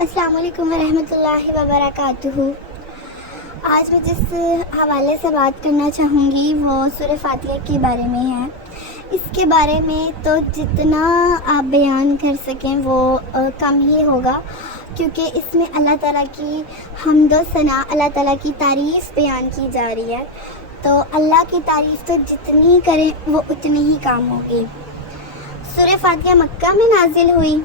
السلام علیکم ورحمۃ اللہ وبرکاتہ۔ آج میں جس حوالے سے بات کرنا چاہوں گی وہ سورہ فاتحہ کے بارے میں ہے۔ اس کے بارے میں تو جتنا آپ بیان کر سکیں وہ کم ہی ہوگا، کیونکہ اس میں اللہ تعالیٰ کی حمد و ثنا، اللہ تعالیٰ کی تعریف بیان کی جا رہی ہے، تو اللہ کی تعریف تو جتنی کریں وہ اتنی ہی کام ہوگی۔ سورہ فاتحہ مکہ میں نازل ہوئی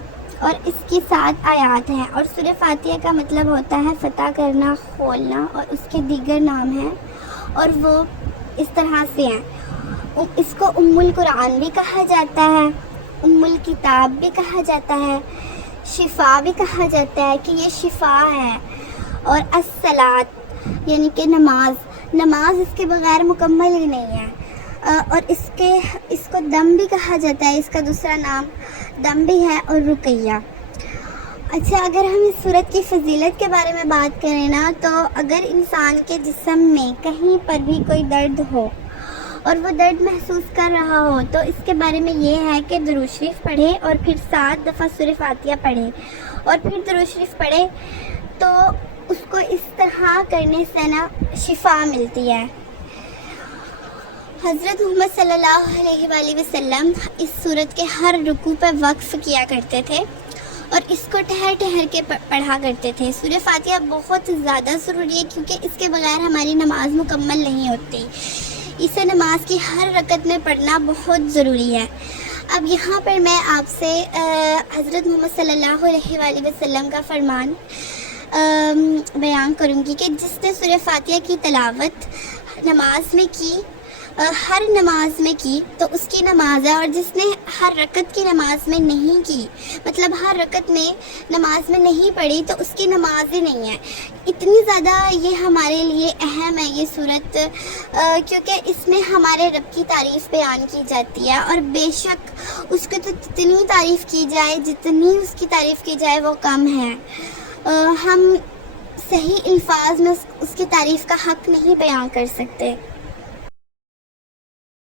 اور اس کی 7 آیات ہیں، اور سورہ فاتحہ کا مطلب ہوتا ہے فتح کرنا، کھولنا، اور اس کے دیگر نام ہیں اور وہ اس طرح سے ہیں۔ اس کو ام القرآن بھی کہا جاتا ہے، ام الکتاب بھی کہا جاتا ہے، شفا بھی کہا جاتا ہے کہ یہ شفا ہے، اور الصلاۃ یعنی کہ نماز اس کے بغیر مکمل ہی نہیں ہے، اور اس کو دم بھی کہا جاتا ہے، اس کا دوسرا نام دم بھی ہے، اور رقیہ۔ اچھا، اگر ہم اس سورت کی فضیلت کے بارے میں بات کریں نا، تو اگر انسان کے جسم میں کہیں پر بھی کوئی درد ہو اور وہ درد محسوس کر رہا ہو، تو اس کے بارے میں یہ ہے کہ درود شریف پڑھے اور پھر 7 دفعہ سورہ فاتحہ پڑھے اور پھر درود شریف پڑھے، تو اس کو اس طرح کرنے سے نا شفا ملتی ہے۔ حضرت محمد صلی اللہ علیہ وآلہ وسلم اس سورت کے ہر رکوع پہ وقف کیا کرتے تھے اور اس کو ٹھہر ٹھہر کے پڑھا کرتے تھے۔ سورہ فاتحہ بہت زیادہ ضروری ہے، کیونکہ اس کے بغیر ہماری نماز مکمل نہیں ہوتی۔ اسے نماز کی ہر رکعت میں پڑھنا بہت ضروری ہے۔ اب یہاں پر میں آپ سے حضرت محمد صلی اللہ علیہ وآلہ وسلم کا فرمان بیان کروں گی کہ جس نے سورہ فاتحہ کی تلاوت نماز میں کی، ہر نماز میں کی، تو اس کی نماز ہے، اور جس نے ہر رکعت کی نماز میں نہیں کی، مطلب ہر رکعت میں نماز میں نہیں پڑھی، تو اس کی نماز ہی نہیں ہے۔ اتنی زیادہ یہ ہمارے لیے اہم ہے یہ سورت، کیونکہ اس میں ہمارے رب کی تعریف بیان کی جاتی ہے، اور بے شک اس کی تو جتنی تعریف کی جائے، جتنی اس کی تعریف کی جائے وہ کم ہے۔ ہم صحیح الفاظ میں اس کی تعریف کا حق نہیں بیان کر سکتے۔